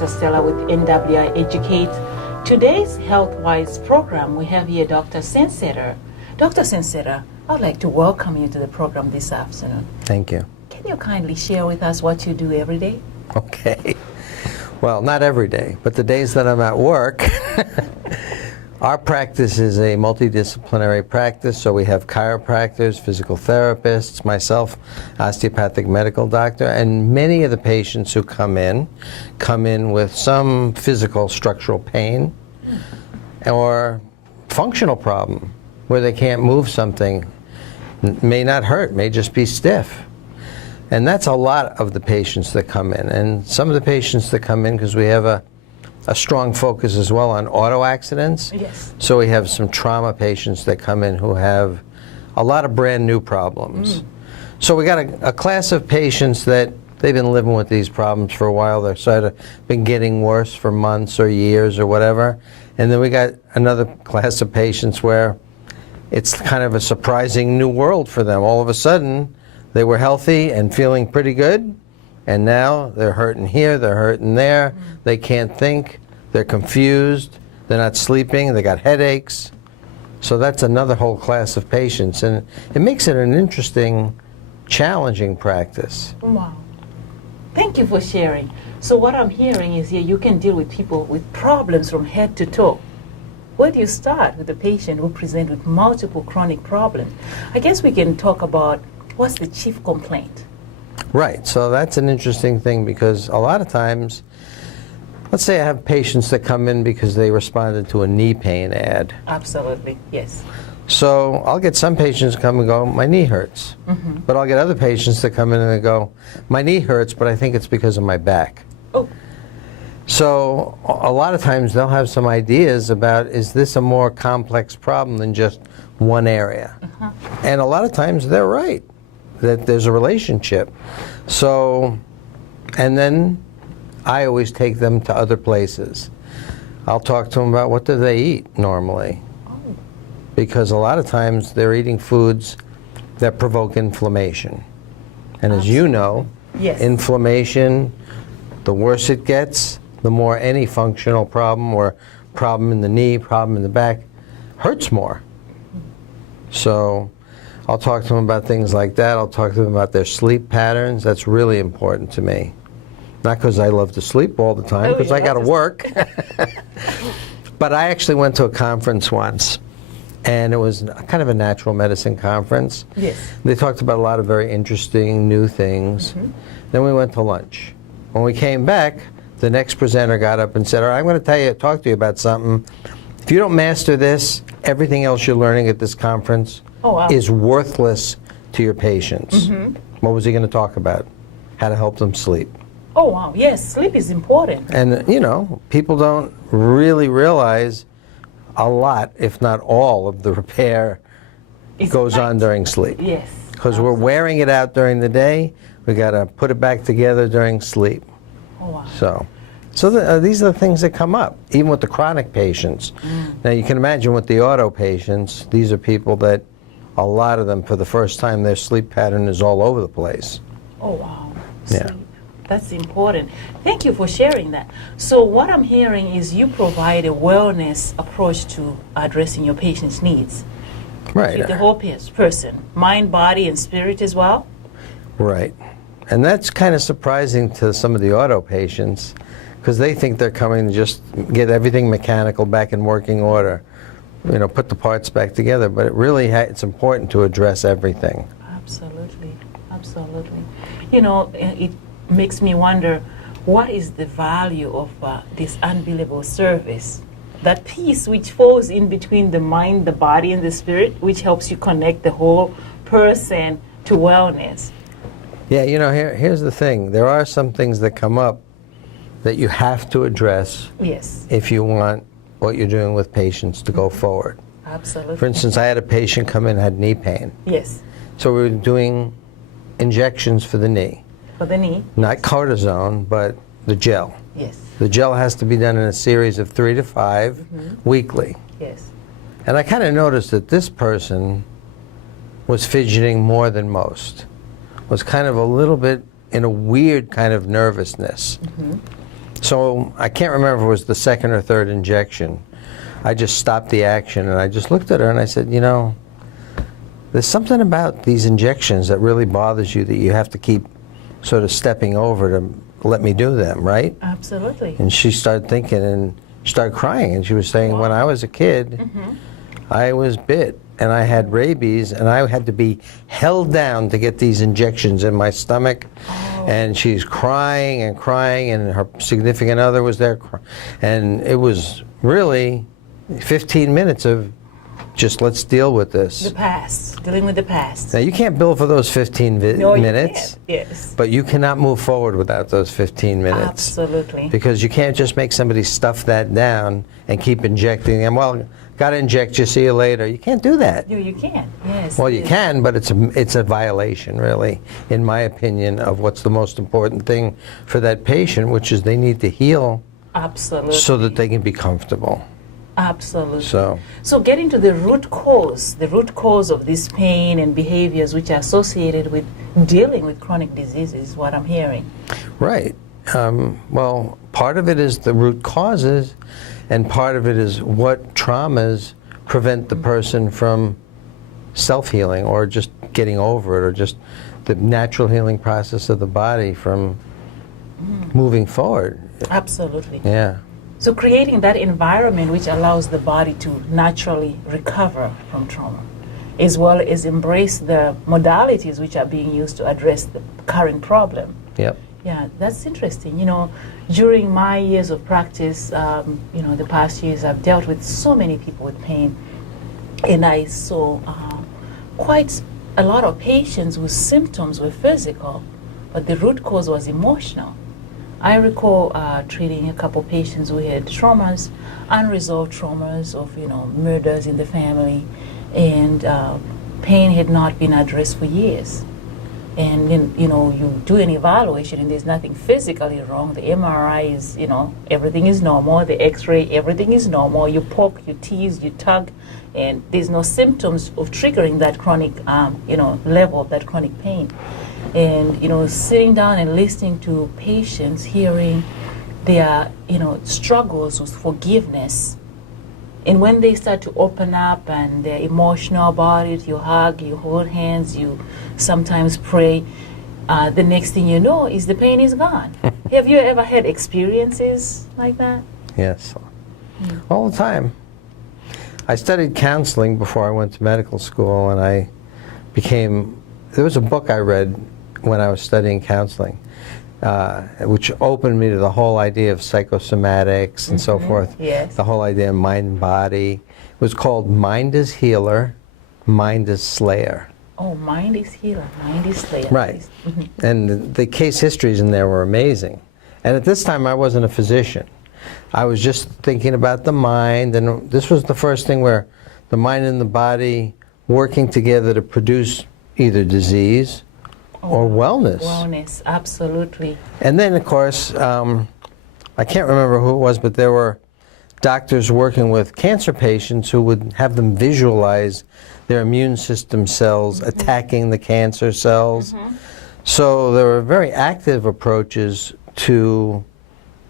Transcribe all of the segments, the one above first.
Dr. Stella with NWI Educate. Today's HealthWise program, we have here Dr. Sensetter. Dr. Sensetter, I'd like to welcome you to the program this afternoon. Thank you. Can you kindly share with us what you do every day? Okay. Well, not every day, but the days that I'm at work, our practice is a multidisciplinary practice, so we have chiropractors, physical therapists, myself, osteopathic medical doctor, and many of the patients who come in with some physical structural pain or functional problem where they can't move something. May not hurt, may just be stiff. And that's a lot of the patients that come in. And some of the patients that come in, because we have a strong focus as well on auto accidents. Yes. So we have some trauma patients that come in who have a lot of brand new problems. So we got a class of patients that they've been living with these problems for a while. They're sort of been getting worse for months or years or whatever. And then we got another class of patients where it's kind of a surprising new world for them. All of a sudden, they were healthy and feeling pretty good, and now they're hurting here, they're hurting there, they can't think, they're confused, they're not sleeping, they got headaches. So that's another whole class of patients, and it makes it an interesting, challenging practice. Wow. Thank you for sharing. So what I'm hearing is here you can deal with people with problems from head to toe. Where do you start with a patient who presents with multiple chronic problems? I guess we can talk about what's the chief complaint? Right, so that's an interesting thing because a lot of times, let's say I have patients that come in because they responded to a knee pain ad. Absolutely, yes. So I'll get some patients come and go, my knee hurts. But I'll get other patients that come in and they go, my knee hurts, but I think it's because of my back. Oh. So a lot of times they'll have some ideas about, is this a more complex problem than just one area? And a lot of times they're right, that there's a relationship. So, and then I always take them to other places. I'll talk to them about what do they eat normally. Because a lot of times they're eating foods that provoke inflammation. And as you know, yes, inflammation, the worse it gets, the more any functional problem or problem in the knee, problem in the back, hurts more. So I'll talk to them about things like that. I'll talk to them about their sleep patterns. That's really important to me. Not because I love to sleep all the time, because I got to work. But I actually went to a conference once, and it was kind of a natural medicine conference. Yes. They talked about a lot of very interesting new things. Then we went to lunch. When we came back, the next presenter got up and said, all right, I'm going to talk to you about something. If you don't master this, everything else you're learning at this conference is worthless to your patients. What was he going to talk about? How to help them sleep. Oh, wow. Yes, sleep is important. And, you know, people don't really realize a lot, if not all, of the repair goes on during sleep. Yes. Because we're wearing it out during the day. We got to put it back together during sleep. Oh, wow. So these are the things that come up, even with the chronic patients. Now, you can imagine with the auto patients, these are people that, a lot of them, for the first time, their sleep pattern is all over the place. Oh, wow. Yeah. Sleep. That's important. Thank you for sharing that. So what I'm hearing is you provide a wellness approach to addressing your patient's needs. Right. With the whole person, mind, body, and spirit as well? Right. And that's kind of surprising to some of the auto patients, because they think they're coming to just get everything mechanical back in working order, you know, put the parts back together. But it really it's important to address everything. Absolutely. Absolutely. You know, it makes me wonder, what is the value of this unbillable service? That piece which falls in between the mind, the body, and the spirit, which helps you connect the whole person to wellness. Yeah, you know, here's the thing. There are some things that come up that you have to address if you want what you're doing with patients to go forward. Absolutely. For instance, I had a patient come in and had knee pain. Yes. So we were doing injections for the knee. For the knee? Not cortisone, but the gel. Yes. The gel has to be done in a series of 3 to 5 weekly. Yes. And I kind of noticed that this person was fidgeting more than most, was kind of a little bit in a weird kind of nervousness. So I can't remember if it was the second or third injection. I just stopped the action and I just looked at her and I said, you know, there's something about these injections that really bothers you that you have to keep sort of stepping over to let me do them, right? Absolutely. And she started thinking and started crying, and she was saying, when I was a kid, I was bit and I had rabies and I had to be held down to get these injections in my stomach. And she's crying and crying, and her significant other was there, and it was really 15 minutes of just let's deal with this. The past, dealing with the past. Now you can't bill for those 15 No, you minutes. can't. Yes. But you cannot move forward without those 15 minutes. Absolutely. Because you can't just make somebody stuff that down and keep injecting them. Well, got to inject you, see you later. You can't do that. You can, yes. Well, you can, but it's a violation, really, in my opinion, of what's the most important thing for that patient, which is they need to heal. Absolutely. So that they can be comfortable. Absolutely. So getting to the root cause of this pain and behaviors which are associated with dealing with chronic diseases is what I'm hearing. Right. Well, part of it is the root causes, and part of it is what traumas prevent the person from self-healing or just getting over it, or just the natural healing process of the body from moving forward. Absolutely. Yeah. So creating that environment which allows the body to naturally recover from trauma, as well as embrace the modalities which are being used to address the current problem. Yep. Yeah, that's interesting. You know, during my years of practice, you know, the past years, I've dealt with so many people with pain, and I saw quite a lot of patients whose symptoms were physical, but the root cause was emotional. I recall treating a couple patients who had traumas, unresolved traumas of, you know, murders in the family, and pain had not been addressed for years. And then, you know, you do an evaluation and there's nothing physically wrong. The MRI is, you know, everything is normal. The X-ray, everything is normal. You poke, you tease, you tug, and there's no symptoms of triggering that chronic, you know, level of that chronic pain. And, you know, sitting down and listening to patients, hearing their, you know, struggles with forgiveness. And when they start to open up and they're emotional about it, you hug, you hold hands, you sometimes pray, the next thing you know is the pain is gone. Have you ever had experiences like that? Yes. All the time. I studied counseling before I went to medical school, and I became, there was a book I read when I was studying counseling, which opened me to the whole idea of psychosomatics and so forth. Yes. The whole idea of mind and body. It was called Mind is Healer, Mind is Slayer. Oh, mind is healer, mind is slayer. Right. And the case histories in there were amazing. And at this time, I wasn't a physician. I was just thinking about the mind, and this was the first thing where the mind and the body working together to produce either disease or wellness. Wellness, absolutely. And then, of course, I can't remember who it was, but there were doctors working with cancer patients who would have them visualize their immune system cells attacking the cancer cells. So there were very active approaches to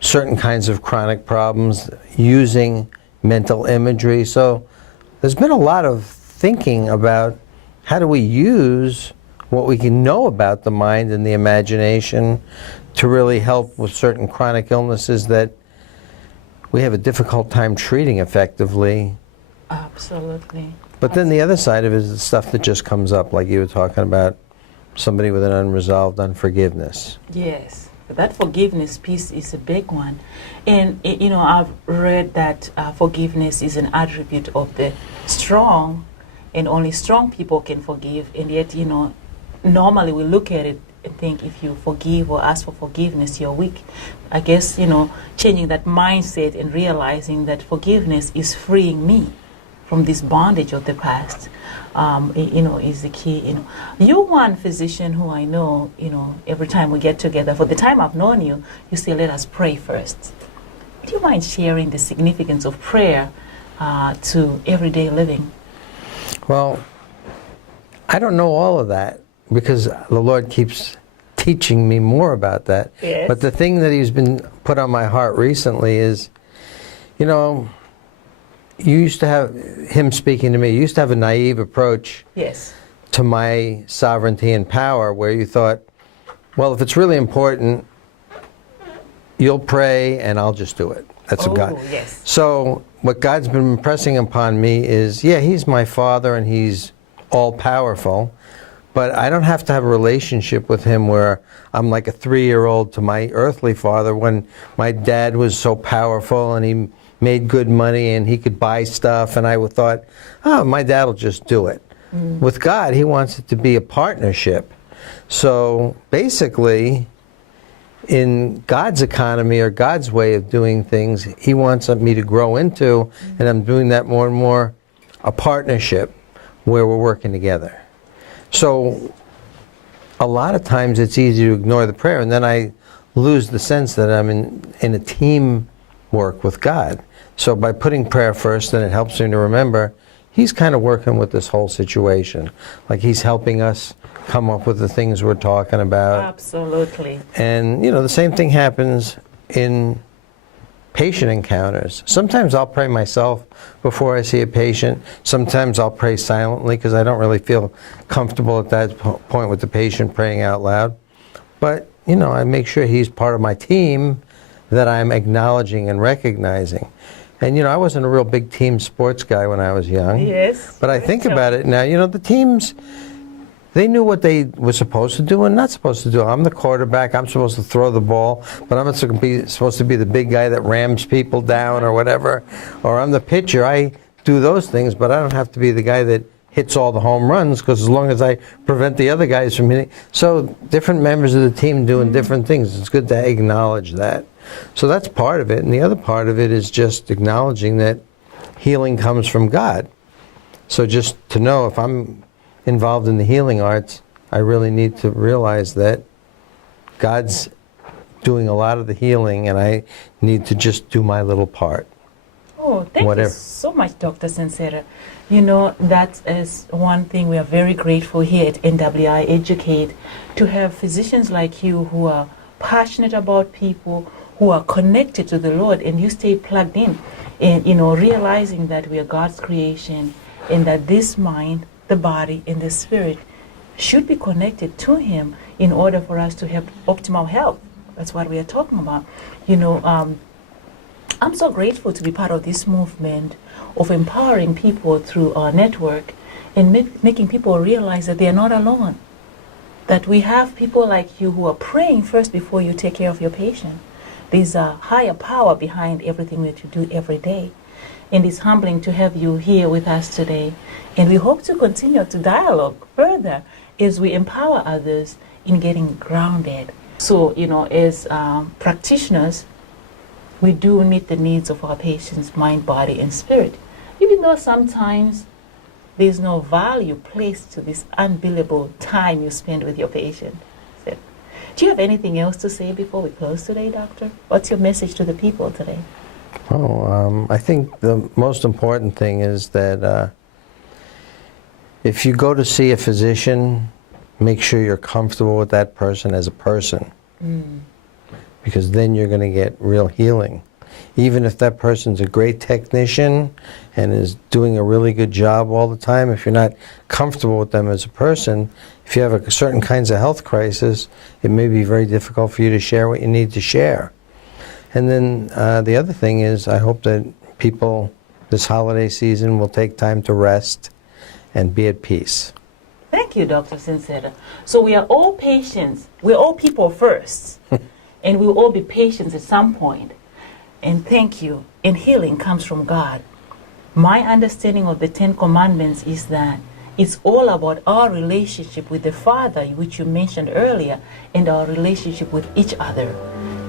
certain kinds of chronic problems using mental imagery. So there's been a lot of thinking about how do we use what we can know about the mind and the imagination to really help with certain chronic illnesses that we have a difficult time treating effectively. Absolutely. But then the other side of it is the stuff that just comes up, like you were talking about, somebody with an unresolved unforgiveness. Yes, that forgiveness piece is a big one. And, you know, I've read that forgiveness is an attribute of the strong, and only strong people can forgive. And yet, you know, normally we look at it and think if you forgive or ask for forgiveness, you're weak. I guess, you know, changing that mindset and realizing that forgiveness is freeing me from this bondage of the past, you know, is the key. You know, you're one physician who I know, you know, every time we get together, for the time I've known you, you say, let us pray first. Do you mind sharing the significance of prayer to everyday living? Well, I don't know all of that because the Lord keeps teaching me more about that. Yes. But the thing that he's been put on my heart recently is, you know, you used to have him speaking to me. You used to have a naive approach Yes. to my sovereignty and power, where you thought, well, if it's really important, you'll pray and I'll just do it. That's what God. Yes. So what God's been impressing upon me is, yeah, he's my father and he's all powerful, but I don't have to have a relationship with him where I'm like a 3-year-old to my earthly father, when my dad was so powerful and he made good money and he could buy stuff, and I thought, oh, my dad will just do it. With God, he wants it to be a partnership. So basically, in God's economy or God's way of doing things, he wants me to grow into, and I'm doing that more and more, a partnership where we're working together. So a lot of times it's easy to ignore the prayer, and then I lose the sense that I'm in a team work with God. So by putting prayer first, then it helps me to remember he's kind of working with this whole situation. Like he's helping us come up with the things we're talking about. Absolutely. And, you know, the same thing happens in patient encounters. Sometimes I'll pray myself before I see a patient. Sometimes I'll pray silently because I don't really feel comfortable at that point with the patient praying out loud. But, you know, I make sure he's part of my team that I'm acknowledging and recognizing. And, you know, I wasn't a real big team sports guy when I was young. Yes. But I think about it now, you know, the teams, they knew what they were supposed to do and not supposed to do. I'm the quarterback. I'm supposed to throw the ball, but I'm not supposed to be the big guy that rams people down or whatever. Or I'm the pitcher. I do those things, but I don't have to be the guy that hits all the home runs, because as long as I prevent the other guys from hitting. So different members of the team doing different things. It's good to acknowledge that. So that's part of it. And the other part of it is just acknowledging that healing comes from God. So just to know, if I'm involved in the healing arts, I really need to realize that God's doing a lot of the healing, and I need to just do my little part. Oh, thank you so much, Dr. Sincera. You know, that is one thing we are very grateful here at NWI Educate, to have physicians like you who are passionate about people, who are connected to the Lord, and you stay plugged in, and, you know, realizing that we are God's creation, and that this mind, the body, and the spirit should be connected to Him in order for us to have optimal health. That's what we are talking about. You know, I'm so grateful to be part of this movement of empowering people through our network and making people realize that they are not alone. That we have people like you who are praying first before you take care of your patient. There's a higher power behind everything that you do every day. And it's humbling to have you here with us today. And we hope to continue to dialogue further as we empower others in getting grounded. So, you know, as practitioners, we do meet the needs of our patients' mind, body, and spirit. Even though sometimes there's no value placed to this unbillable time you spend with your patient. So, do you have anything else to say before we close today, Doctor? What's your message to the people today? Oh, I think the most important thing is that if you go to see a physician, make sure you're comfortable with that person as a person. Because then you're going to get real healing. Even if that person's a great technician and is doing a really good job all the time, if you're not comfortable with them as a person, if you have a certain kinds of health crisis, it may be very difficult for you to share what you need to share. And then the other thing is, I hope that people this holiday season will take time to rest and be at peace. Thank you, Dr. Sincera. So we are all patients. We're all people first. And we'll all be patients at some point. And thank you. And healing comes from God. My understanding of the Ten Commandments is that it's all about our relationship with the Father, which you mentioned earlier, and our relationship with each other.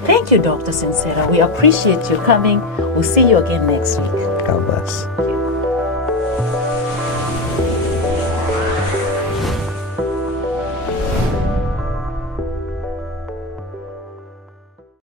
Thank you, Dr. Sincera. We appreciate you coming. We'll see you again next week. God bless.